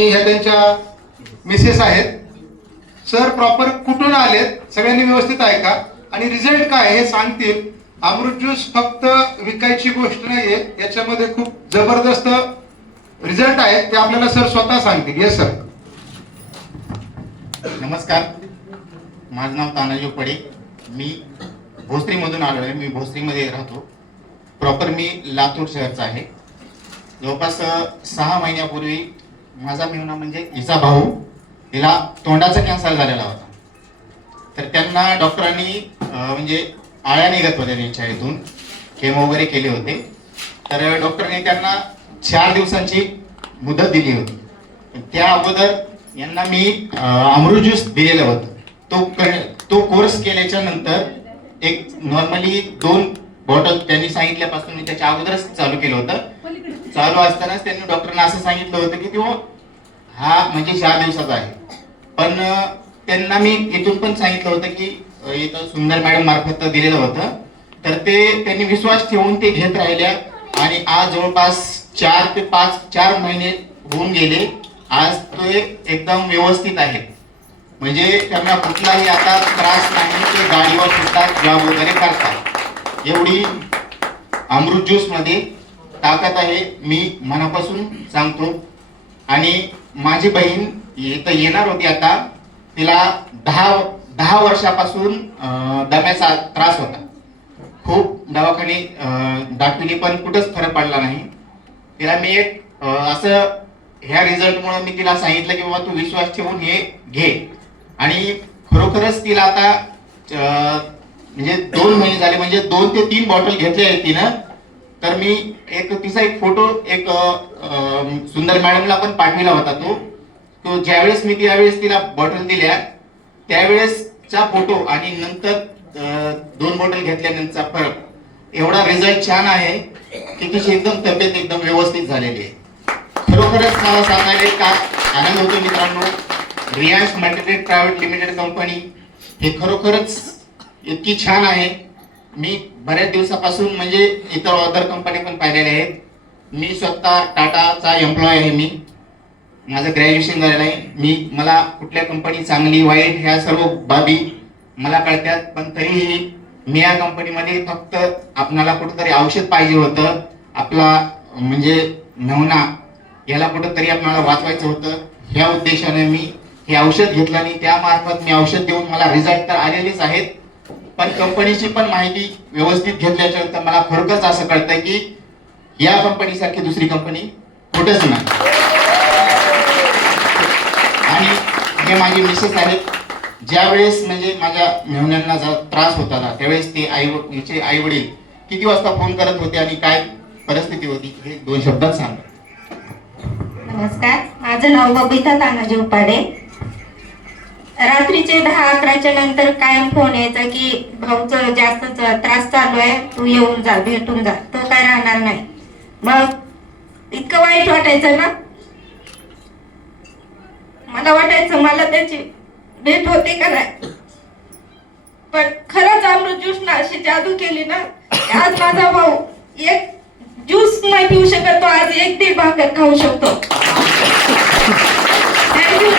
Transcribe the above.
ह्या त्यांच्या मिसेस आहेत. सर प्रॉपर कुठून आलेत सगळ्यांनी व्यवस्थित ऐका आणि रिझल्ट काय हे सांगतील. अमृत ज्यूस फक्त विकायची गोष्ट नाहीये, याच्यामध्ये खूप जबरदस्त रिझल्ट आहे, ते आपल्याला सर स्वतः सांगतील. Yes sir. नमस्कार, माझं नाव तानाजी पडे. मी भोसरीमधून आलो आहे. मी भोसरीमध्ये राहतो. प्रॉपर मी लातूर शहरचा आहे. जवळपास 6 महिन्यापूर्वी माझा मेहुणा म्हणजे हिचा भाऊ, हिला तोंडाचा कॅन्सर झालेला होता. तर त्यांना डॉक्टरांनी म्हणजे आळ्या निघत होत्या त्यांच्या इथून, केमो वगैरे केले होते. तर डॉक्टरांनी त्यांना 4 दिवसांची मुदत दिली होती. त्या अगोदर यांना मी अमृत ज्यूस दिलेलं होतं. तो कोर्स केल्याच्या नंतर एक नॉर्मली 2 बॉटल त्यांनी सांगितल्यापासून मी त्याच्या अगोदरच चालू केलं होतं. चालू असतानाच त्यांनी डॉक्टरांना असं सांगितलं होतं की तो हा म्हणजे 4 दिवसाचा आहे. पण त्यांना मी इथून पण सांगितलं होतं की इथं सुंदर मॅडम मार्फत दिलेलं होतं. तर ते त्यांनी विश्वास ठेवून ते घेत राहिल्या आणि आज जवळपास 4 ते 4 महिने होऊन गेले. आज ते एकदम व्यवस्थित आहेत. म्हणजे त्यांना कुठलाही आता त्रास नाही. ते गाडीवर सुद्धा जॉब वगैरे करतात. एवढी अमृत ज्यूस मध्ये ताकद आहे, मी मनापासून सांगतो. आणि माझी बहीण इथं येणार होती आता. तिला 10 वर्षापासून दम्याचा त्रास होता. खूप दवाखाने दाखविले पण कुठंच फरक पडला नाही. तिला मी एक असं ह्या रिझल्टमुळे मी तिला सांगितलं की बाबा तू विश्वास ठेवून हे घे. आणि खरोखरच तिला आता म्हणजे 2 महिने झाले, म्हणजे 2 ते 3 बॉटल घेतले आहेत तिनं. तर मी तिचा एक फोटो सुंदर मॅडमला पण पाठविला होता. तो ज्यावेळेस मी त्यावेळेस तिला बॉटल दिल्या त्यावेळेसचा फोटो आणि नंतर 2 बॉटल घेतल्यानंतरचा फरक एवढा रिझल्ट छान आहे की तिची एकदम तब्येत एकदम व्यवस्थित झालेली आहे. खरोखरच मला सांगायला का आनंद होतो मित्रांनो. Reliance multitrade private limited company हे खरोखरच इतकी छान आहे. मी बऱ्याच दिवसापासून म्हणजे इतर अदर कंपनी पण पाहिलेल्या आहेत. मी स्वतः टाटाचा एम्प्लॉय आहे. मी माझं ग्रॅज्युएशन झालेलं आहे. मला कुठल्या कंपनी चांगली वाईट ह्या सर्व बाबी मला कळतात. पण तरीही मी या कंपनीमध्ये फक्त आपणाला कुठेतरी औषध पाहिजे होतं. आपला म्हणजे मेहुणा याला कुठेतरी आपल्याला वाचवायचं होतं. ह्या उद्देशाने मी हे औषध घेतलं आणि त्यामार्फत मी औषध देऊन मला रिझल्ट तर आलेलेच आहेत. पण कंपनीची पण माहिती व्यवस्थित घेतल्याच्या नंतर मला खरोखरच असं कळतंय की या कंपनीसारखी दुसरी कंपनी कुठेच नाही. आणि हे माझे मिसेस आहेत. ज्यावेळेस म्हणजे माझ्या मेहुण्यांना त्रास होता ना त्यावेळेस ते आई वडील किती वाजता फोन करत होते आणि काय परिस्थिती होती हे 2 शब्दात सांगा. नमस्कार, माझं नाव बबिता तानाजी उपाडे. रात्रीचे 10-11च्या नंतर कायम फोन यायचा की भाऊचं जास्त त्रास चालू आहे, तू येऊन जा, भेटून जा. तो काय राहणार नाही. मग इतकं वाईट वाटायचं ना, मला वाटायचं मला त्याची भेट होते का नाही. पण खरंच अमृत ज्यूस ना अशी जादू केली ना, आज माझा भाऊ एक ज्यूस नाही पिऊ शकत, तो आज 1-1.5 भाकर खाऊ शकतो. थँक्यू.